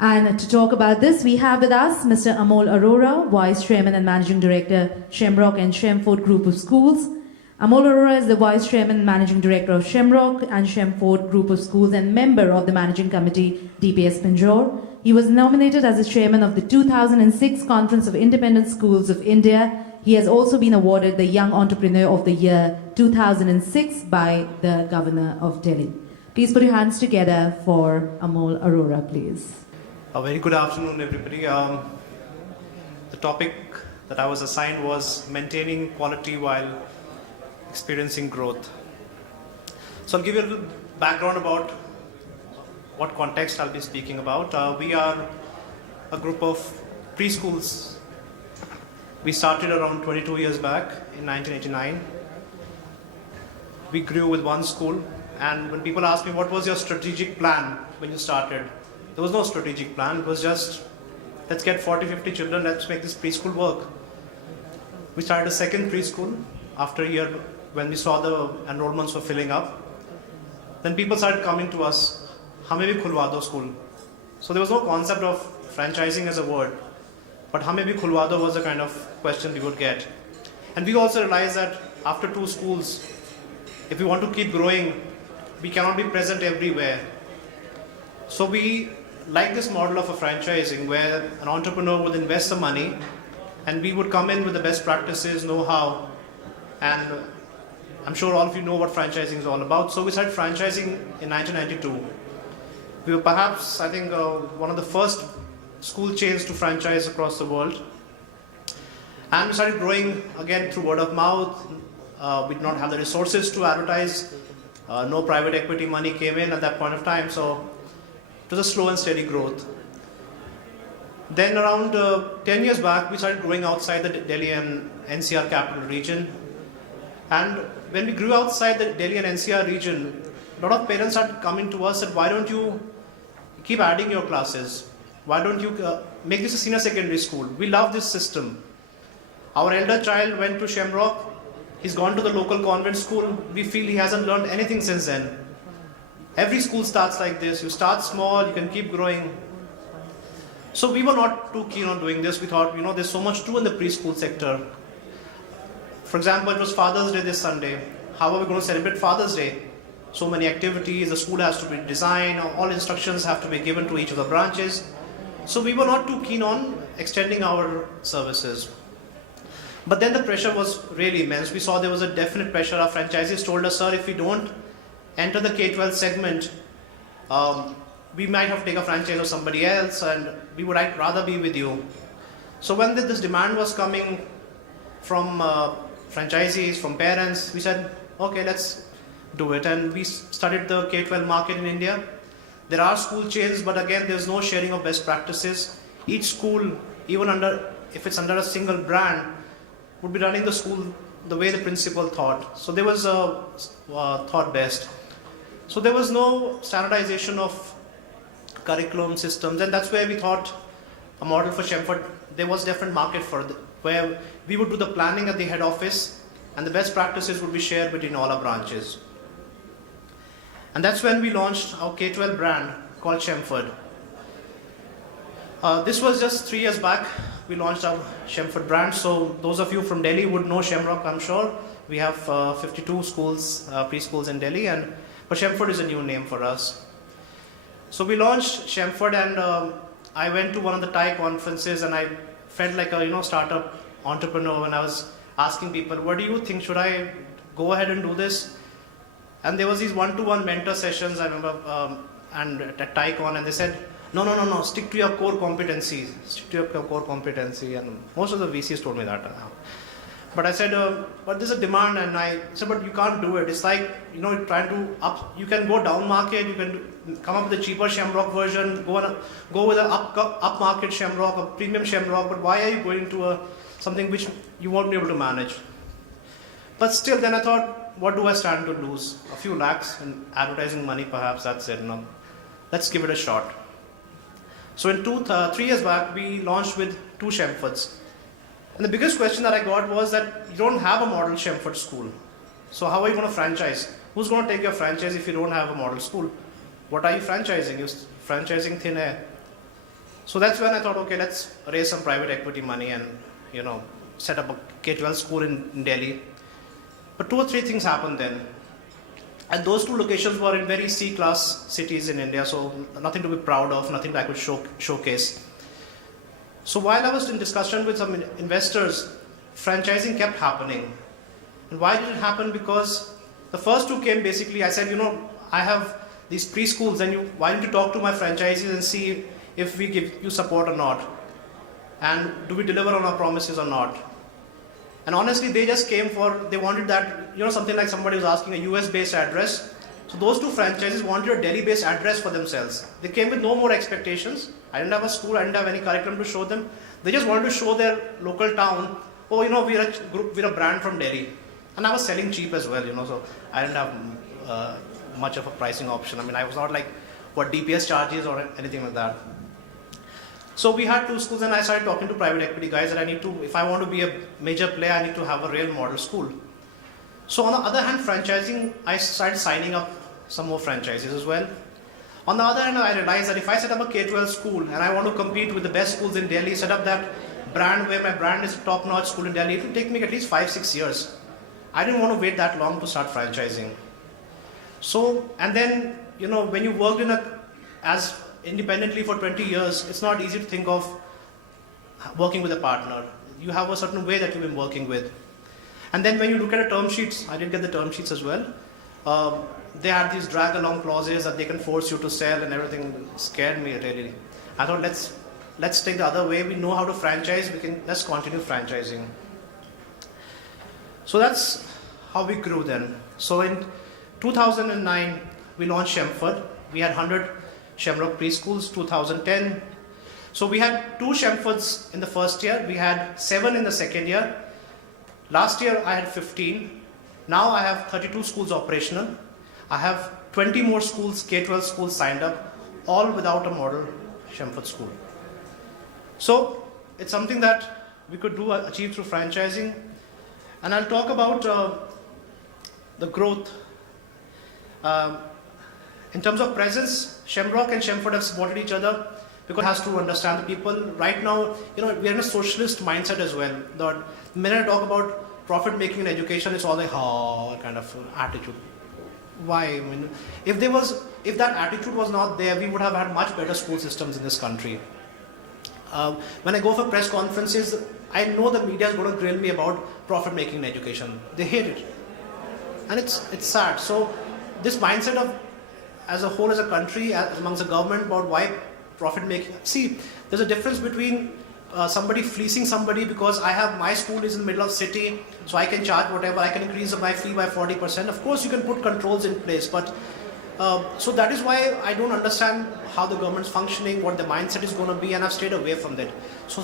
And to talk about this, we have with us Mr. Amol Arora, Vice Chairman and Managing Director, Shemrock and Shemford Group of Schools. Amol Arora is the Vice Chairman and Managing Director of Shemrock and Shemford Group of Schools and member of the Managing Committee, DPS Pinjore. He was nominated as the Chairman of the 2006 Conference of Independent Schools of India. He has also been awarded the Young Entrepreneur of the Year 2006 by the Governor of Delhi. Please put your hands together for Amol Arora, please. A very good afternoon, everybody. The topic that I was assigned was maintaining quality while experiencing growth. So I'll give you a little background about what context I'll be speaking about. We are a group of preschools. We started around 22 years back in 1989. We grew with one school, and when people ask me what was your strategic plan when you started, there was no strategic plan. It was just, let's get 40, 50 children, let's make this preschool work. We started a second preschool after a year when we saw the enrollments were filling up. Then people started coming to us, hame bhi khulwa do school. So there was no concept of franchising as a word, but hame bhi khulwa do was the kind of question we would get. And we also realized that after two schools, if we want to keep growing, we cannot be present everywhere. So we like this model of a franchising where an entrepreneur would invest the money and we would come in with the best practices, know-how, and I'm sure all of you know what franchising is all about. So we started franchising in 1992. We were perhaps, I think, one of the first school chains to franchise across the world. And we started growing again through word of mouth. We did not have the resources to advertise. No private equity money came in at that point of time. So it was a slow and steady growth. Then around 10 years back, we started growing outside the Delhi and NCR capital region. And when we grew outside the Delhi and NCR region, a lot of parents started coming to us and why don't you keep adding your classes? Why don't you make this a senior secondary school? We love this system. Our elder child went to Shemrock. He's gone to the local convent school. We feel he hasn't learned anything since then. Every school starts like this. You start small, you can keep growing. So we were not too keen on doing this. We thought, there's so much to do in the preschool sector. For example, it was Father's Day this Sunday. How are we going to celebrate Father's Day? So many activities, the school has to be designed, all instructions have to be given to each of the branches. So we were not too keen on extending our services. But then the pressure was really immense. We saw there was a definite pressure. Our franchisees told us, sir, if we don't enter the K-12 segment, we might have to take a franchise of somebody else and we would rather be with you. So when this demand was coming from franchisees, from parents, we said, okay, let's do it. And we started the K-12 market in India. There are school chains, but again, there's no sharing of best practices. Each school, even if it's under a single brand, would be running the school the way the principal thought. So there was a thought best. So there was no standardization of curriculum systems, and that's where we thought a model for Shemford, there was different market where we would do the planning at the head office and the best practices would be shared between all our branches. And that's when we launched our K-12 brand called Shemford. This was just 3 years back. We launched our Shemford brand. So those of you from Delhi would know Shemrock, I'm sure. We have 52 schools, preschools in Delhi, but Shemford is a new name for us. So we launched Shemford, and I went to one of the Thai conferences and I felt like a startup entrepreneur, and I was asking people, what do you think? Should I go ahead and do this? And there was these one-to-one mentor sessions, I remember, and at TaiCon, and they said, no, stick to your core competencies. Stick to your core competency. And most of the VCs told me that. But I said, but there's a demand, and I said, but you can't do it. It's like, trying to you can go down market, you can come up with a cheaper Shemrock version, go with an up market Shemrock, a premium Shemrock, but why are you going to something which you won't be able to manage? But still, then I thought, what do I stand to lose? A few lakhs in advertising money, perhaps, that's it. Let's give it a shot. So in 3 years back, we launched with 2 Shemfords. And the biggest question that I got was that you don't have a model Shemford school. So how are you going to franchise? Who's going to take your franchise if you don't have a model school? What are you franchising? You're franchising thin air. So that's when I thought, okay, let's raise some private equity money and, set up a K-12 school in Delhi. But 2 or 3 things happened then. And those 2 locations were in very C-class cities in India, so nothing to be proud of, nothing that I could showcase. So while I was in discussion with some investors, franchising kept happening. And why did it happen? Because the first 2 came basically, I said, I have these preschools, and why don't you talk to my franchisees and see if we give you support or not? And do we deliver on our promises or not? And honestly, they just came they wanted that, something like somebody was asking a US-based address. So those 2 franchises wanted a Delhi-based address for themselves. They came with no more expectations. I didn't have a school, I didn't have any curriculum to show them. They just wanted to show their local town, we're a brand from Delhi. And I was selling cheap as well, so I didn't have much of a pricing option. I was not like what DPS charges or anything like that. So we had 2 schools, and I started talking to private equity guys that if I want to be a major player, I need to have a real model school. So on the other hand, franchising, I started signing up some more franchises as well. On the other hand, I realized that if I set up a K-12 school and I want to compete with the best schools in Delhi, set up that brand where my brand is a top-notch school in Delhi, it will take me at least 5-6 years. I didn't want to wait that long to start franchising. So, and then, when you worked as independently for 20 years, it's not easy to think of working with a partner. You have a certain way that you've been working with. And then when you look at the term sheets, I did get the term sheets as well. They had these drag along clauses that they can force you to sell, and everything scared me really. I thought, let's take the other way. We know how to franchise, let's continue franchising. So that's how we grew then. So in 2009, we launched Shemford. We had 100 Shemrock preschools. 2010. So we had 2 Shemfords in the first year. We had 7 in the second year. Last year I had 15. Now I have 32 schools operational. I have 20 more schools, K-12 schools signed up, all without a model Shemford school. So it's something that we could achieve through franchising. And I'll talk about the growth. In terms of presence, Shemrock and Shemford have supported each other because it has to understand the people. Right now, we are in a socialist mindset as well. The minute I talk about profit making in education, it's all like, kind of attitude. Why? If that attitude was not there, we would have had much better school systems in this country. When I go for press conferences, I know the media is going to grill me about profit making in education. They hate it. And it's sad. So this mindset of, as a whole, as a country, amongst the government, about why profit making. See, there's a difference between somebody fleecing somebody because my school is in the middle of city, so I can charge whatever, I can increase my fee by 40%. Of course, you can put controls in place, but so that is why I don't understand how the government's functioning, what the mindset is going to be, and I've stayed away from that. So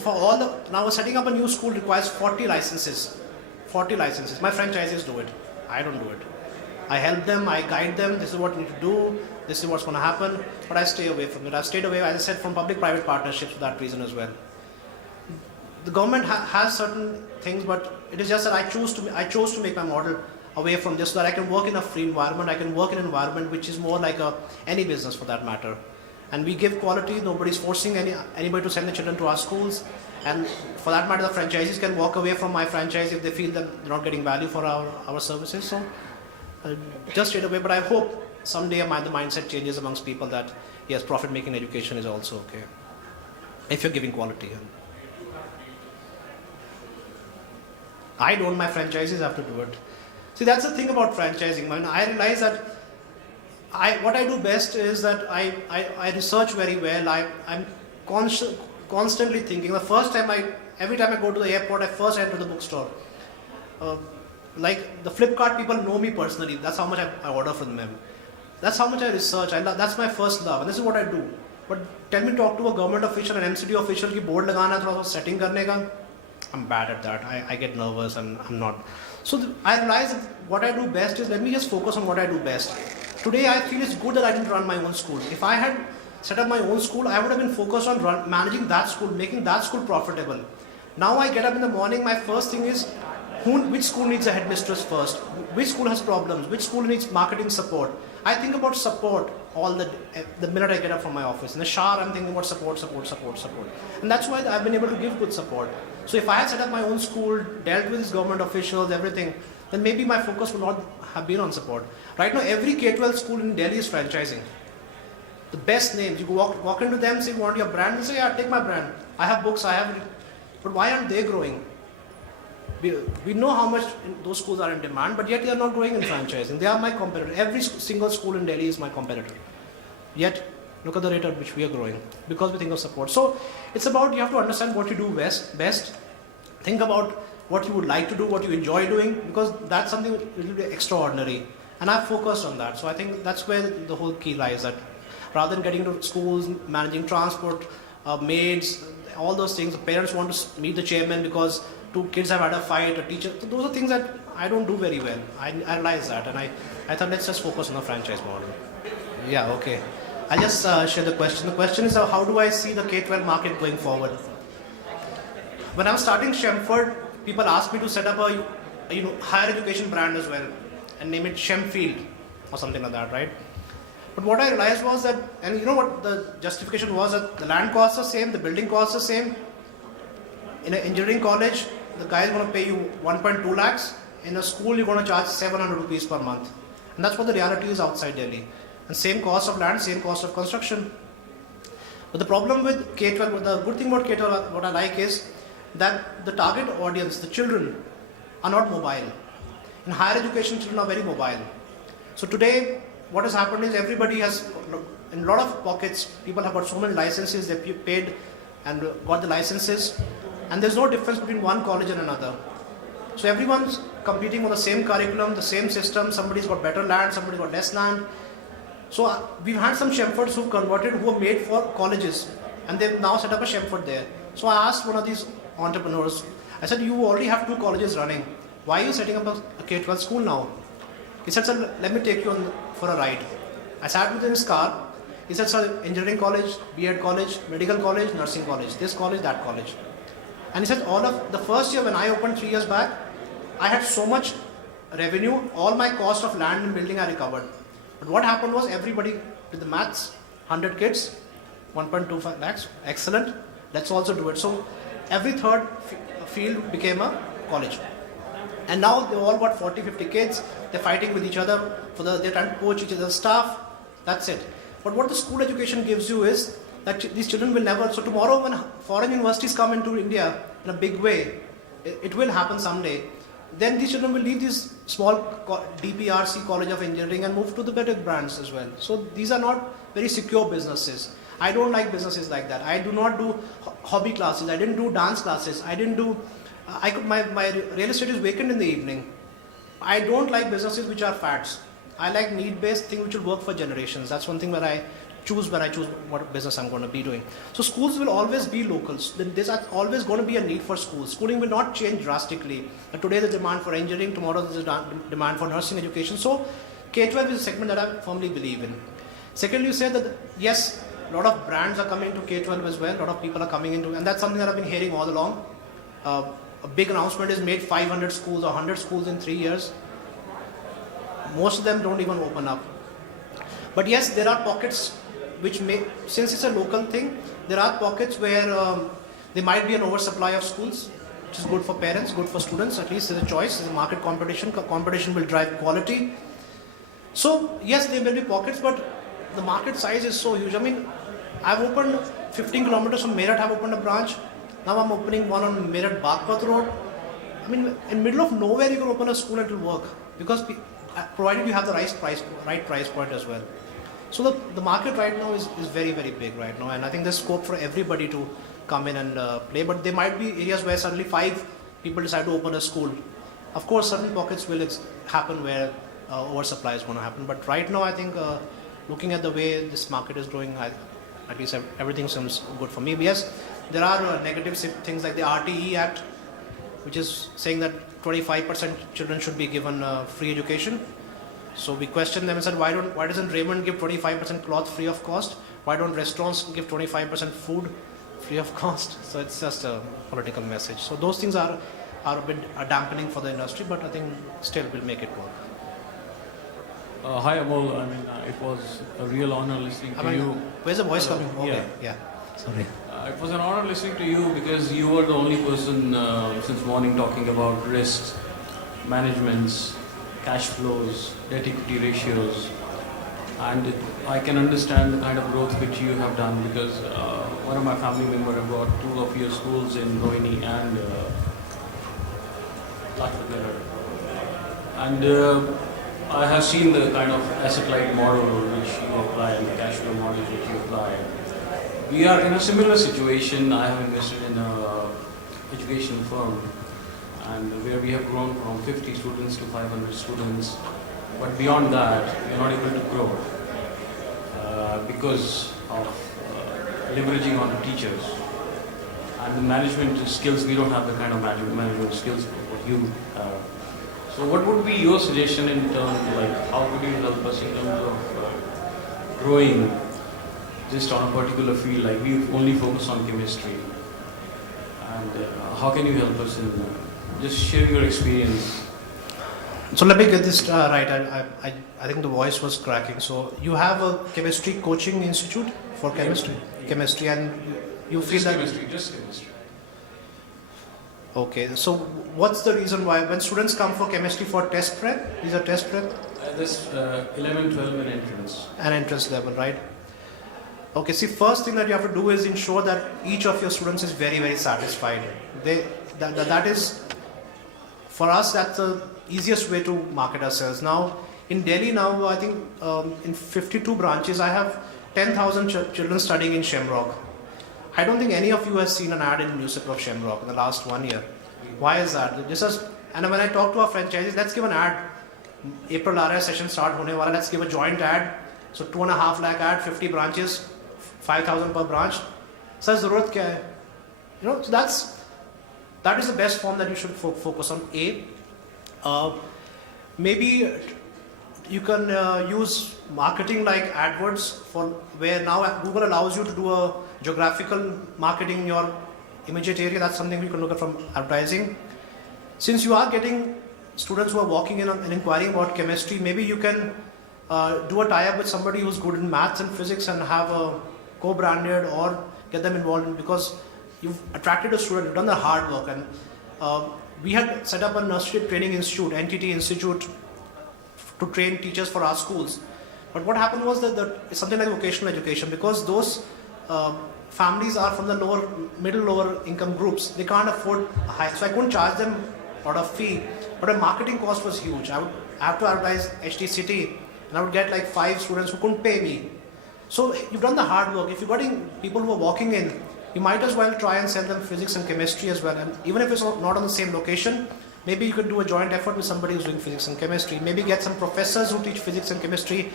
now setting up a new school requires 40 licenses. 40 licenses. My franchisees do it. I don't do it. I help them, I guide them, this is what you need to do, this is what's going to happen, but I stay away from it. I've stayed away, as I said, from public-private partnerships for that reason as well. The government has certain things, but it is just that I chose to make my model away from this so that I can work in a free environment, I can work in an environment which is more like any business for that matter. And we give quality, nobody's forcing anybody to send the children to our schools, and for that matter, the franchisees can walk away from my franchise if they feel that they're not getting value for our services. So just straight away, but I hope someday the mindset changes amongst people that yes, profit making education is also okay if you're giving quality. I don't, my franchisees have to do it. See, that's the thing about franchising. When I realize that what I do best is that I research very well. I'm constantly thinking. Every time I go to the airport, I first enter the bookstore. Like the Flipkart people know me personally. That's how much I order from them. That's how much I research. That's my first love, and this is what I do. But tell me, talk to a government official, an MCD official, ki board lagana, thoda setting karne ka. I'm bad at that. I get nervous and I'm not. So I realized that what I do best is let me just focus on what I do best. Today I feel it's good that I didn't run my own school. If I had set up my own school, I would have been focused on managing that school, making that school profitable. Now I get up in the morning, my first thing is which school needs a headmistress first? Which school has problems? Which school needs marketing support? I think about support. the minute I get up from my office. In the shower, I'm thinking about support. And that's why I've been able to give good support. So if I had set up my own school, dealt with these government officials, everything, then maybe my focus would not have been on support. Right now, every K-12 school in Delhi is franchising. The best names, you walk into them, say, you want your brand? They say, yeah, take my brand. I have books, but why aren't they growing? We know how much those schools are in demand, but yet they are not growing in franchising. They are my competitor. Every single school in Delhi is my competitor. Yet, look at the rate at which we are growing, because we think of support. So, it's about, you have to understand what you do best. Think about what you would like to do, what you enjoy doing, because that's something that will be extraordinary. And I've focused on that. So I think that's where the whole key lies, that rather than getting into schools, managing transport, maids, all those things, the parents want to meet the chairman because two kids have had a fight, a teacher. So those are things that I don't do very well. I realize that, and I thought, let's just focus on the franchise model. Yeah, okay. I'll just share the question. The question is, how do I see the K-12 market going forward? When I was starting Shemford, people asked me to set up a higher education brand as well and name it Shemfield or something like that, right? But what I realized was that, and you know what the justification was, that the land costs are same, the building costs are same. In an engineering college, the guy is going to pay you 1.2 lakhs. In a school, you're going to charge 700 rupees per month. And that's what the reality is outside Delhi. And same cost of land, same cost of construction. But the problem with K-12, the good thing about K-12, what I like is that the target audience, the children, are not mobile. In higher education, children are very mobile. So today, what has happened is everybody has, in a lot of pockets, people have got so many licenses, they paid and got the licenses, and there's no difference between one college and another. So everyone's competing on the same curriculum, the same system. Somebody's got better land, somebody's got less land. So we've had some Shemfords who've converted, who are made for colleges, and they've now set up a Shemford there. So I asked one of these entrepreneurs, I said, you already have 2 colleges running. Why are you setting up a K-12 school now? He said, sir, let me take you for a ride. I sat with him in his car. He said, sir, engineering college, B.Ed college, medical college, nursing college, this college, that college. And he said, all of the first year when I opened 3 years back, I had so much revenue, all my cost of land and building I recovered. But what happened was everybody did the maths, 100 kids, 1.25 lakhs, excellent, let's also do it. So every third field became a college. And now they've all got 40, 50 kids, they're fighting with each other, they're trying to coach each other's staff, that's it. But what the school education gives you is that these children will never, so tomorrow when foreign universities come into India in a big way, it will happen someday, then these children will leave these small DPRC College of Engineering and move to the better brands as well. So these are not very secure businesses. I don't like businesses like that. I do not do hobby classes. I didn't do dance classes. I didn't do, my real estate is vacant in the evening. I don't like businesses which are fads. I like need-based things which will work for generations. That's one thing where I choose what business I'm going to be doing. So schools will always be locals. There's always going to be a need for schools. Schooling will not change drastically. Today there's demand for engineering, tomorrow there's a demand for nursing education. So K-12 is a segment that I firmly believe in. Secondly, you said that yes, a lot of brands are coming to K-12 as well. A lot of people are coming into, and that's something that I've been hearing all along. A big announcement is made 500 schools or 100 schools in 3 years. Most of them don't even open up. But yes, there are pockets which may, since it's a local thing, there are pockets where there might be an oversupply of schools, which is good for parents, good for students. At least there's a choice, there's a market competition. Competition will drive quality. So yes, there may be pockets, but the market size is so huge. I mean, I've opened 15 kilometers from Meerut, I've opened a branch. Now I'm opening one on Meerut Bagpat Road. I mean, in middle of nowhere you can open a school and it will work, because provided you have the right price point as well. So the market right now is very, very big right now, and I think there's scope for everybody to come in and play. But there might be areas where suddenly 5 people decide to open a school. Of course, certain pockets will happen where oversupply is going to happen. But right now, I think looking at the way this market is growing, at least everything seems good for me. But yes, there are negative things like the RTE Act, which is saying that 25% children should be given free education. So we questioned them and said, why doesn't Raymond give 25% cloth free of cost? Why don't restaurants give 25% food free of cost? So it's just a political message. So those things are a bit dampening for the industry, but I think still will make it work. Hi Amol, it was a real honor listening to you. Where's the voice Hello. coming? Okay, yeah. Sorry. It was an honor listening to you because you were the only person since morning talking about risks, managements, cash flows, debt equity ratios, and I can understand the kind of growth which you have done because one of my family members have got two of your schools in Rohini and Lachpatnagar. And I have seen the kind of asset-light model which you apply and the cash flow model which you apply. We are in a similar situation. I have invested in a education firm and where we have grown from 50 students to 500 students. But beyond that, we are not able to grow because of leveraging on the teachers. And the management skills, we don't have the kind of management skills what you have. So what would be your suggestion in terms of like how could you help us in terms of growing just on a particular field, like we only focus on chemistry, and how can you help us in just sharing your experience? So let me get this right. I think the voice was cracking. So you have a chemistry coaching institute for chemistry, chemistry, and you feel Just that chemistry, just chemistry. Okay. So what's the reason why when students come for chemistry for test prep, these are test prep This 11, 12 and entrance. and entrance level, right? Okay. See, first thing that you have to do is ensure that each of your students is very, very satisfied. That is for us. That's the easiest way to market ourselves. Now in Delhi, now I think in 52 branches, I have 10,000 children studying in Shemrock. I don't think any of you has seen an ad in the newspaper of Shemrock in the last 1 year. Why is that? And when I talk to our franchisees, let's give an ad. April RS session start hone wala. Let's give a joint ad. So 2.5 lakh ad, 50 branches, 5,000 per branch. Sir, zarurat kya hai? So that is the best form that you should focus on. Maybe you can use marketing like AdWords for where now Google allows you to do a geographical marketing in your immediate area. That's something you can look at from advertising. Since you are getting students who are walking in and inquiring about chemistry, maybe you can do a tie-up with somebody who's good in maths and physics and have a co-branded or get them involved in, because you've attracted a student, you've done the hard work. And we had set up a nursery training institute, NTT Institute, to train teachers for our schools. But what happened was that it's something like vocational education, because those families are from the lower income groups. They can't afford a high, so I couldn't charge them a lot of fee, but the marketing cost was huge. I would have to advertise HT City, and I would get like 5 students who couldn't pay me. So you've done the hard work. If you're getting people who are walking in, you might as well try and sell them physics and chemistry as well. And even if it's not on the same location, maybe you could do a joint effort with somebody who's doing physics and chemistry. Maybe get some professors who teach physics and chemistry,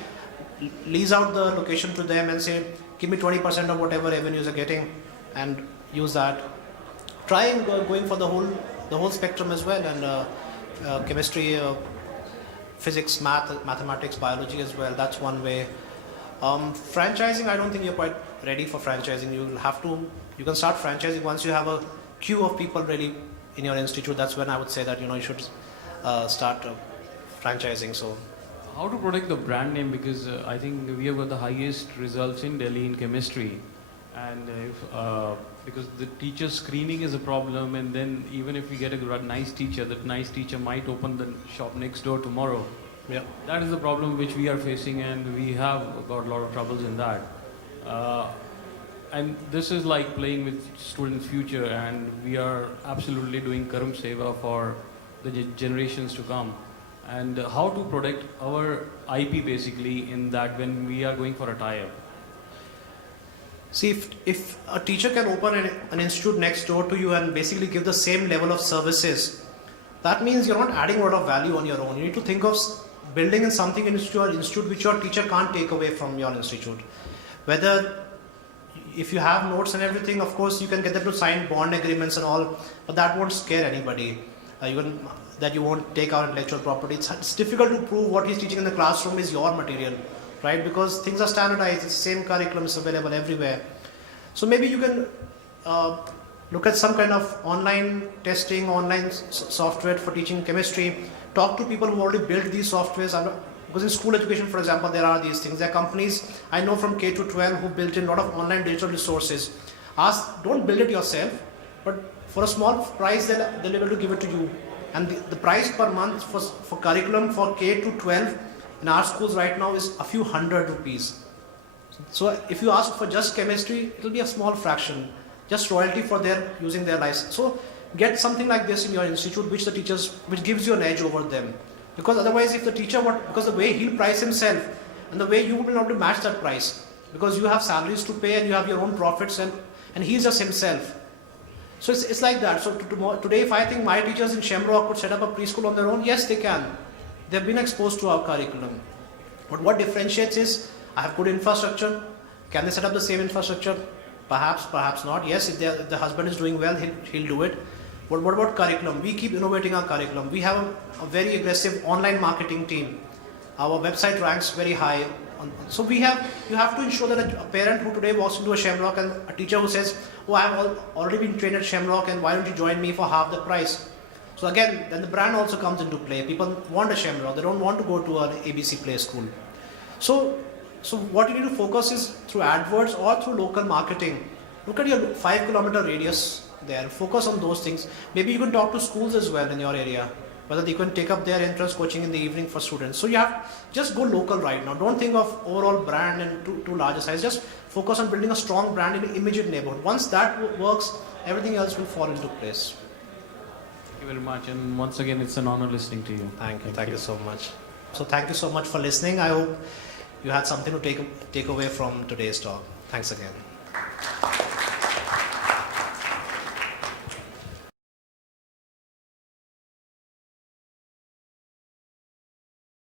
lease out the location to them and say, give me 20% of whatever revenues are getting, and use that. Try and going for the whole spectrum as well, and chemistry, physics, mathematics, biology as well. That's one way. Franchising, I don't think you're quite ready for franchising. You can start franchising once you have a queue of people really in your institute. That's when I would say that you should start franchising. So How to protect the brand name, because I think we have got the highest results in Delhi in chemistry, and because the teacher screening is a problem, and then even if we get a nice teacher, that nice teacher might open the shop next door tomorrow. yeah. That is the problem which we are facing, and we have got a lot of troubles in that. And this is like playing with students' future, and we are absolutely doing Karam Seva for the generations to come. And how to protect our IP basically in that when we are going for a tie-up. See, if a teacher can open an institute next door to you and basically give the same level of services, that means you're not adding a lot of value on your own. You need to think of building in something in your institute which your teacher can't take away from your institute. Whether if you have notes and everything, of course you can get them to sign bond agreements and all, but that won't scare anybody. That you won't take out intellectual property. It's difficult to prove what he's teaching in the classroom is your material, right? Because things are standardized, it's the same curriculum, is available everywhere. So maybe you can look at some kind of online testing, online software for teaching chemistry. Talk to people who already built these softwares. Because in school education, for example, there are these things. There are companies I know from K to 12 who built in a lot of online digital resources. Don't build it yourself, but for a small price, they'll be able to give it to you. And the price per month for curriculum for K to 12 in our schools right now is a few hundred rupees. So if you ask for just chemistry, it will be a small fraction, just royalty for their using their license. So get something like this in your institute, which gives you an edge over them. Because otherwise, if the teacher, because the way he'll price himself and the way you will not be able to match that price, because you have salaries to pay and you have your own profits and he's just himself. So it's like that. So today, if I think my teachers in Shemrock could set up a preschool on their own, yes, they can. They've been exposed to our curriculum. But what differentiates is, I have good infrastructure. Can they set up the same infrastructure? Perhaps, perhaps not. Yes, if the husband is doing well, he'll do it. But what about curriculum? We keep innovating our curriculum. We have a very aggressive online marketing team. Our website ranks very high. So you have to ensure that a parent who today walks into a Shemrock and a teacher who says, oh, I have already been trained at Shemrock and why don't you join me for half the price? So again, then the brand also comes into play. People want a Shemrock. They don't want to go to an ABC Play School. So what you need to focus is through AdWords or through local marketing. Look at your 5-kilometer radius there. Focus on those things. Maybe you can talk to schools as well in your area, whether they can take up their entrance coaching in the evening for students. So you have just go local right now. Don't think of overall brand and too large a size. Just focus on building a strong brand in the immediate neighborhood. Once that works, everything else will fall into place. Thank you very much. And once again, it's an honor listening to you. Thank you so much. So thank you so much for listening. I hope you had something to take away from today's talk. Thanks again.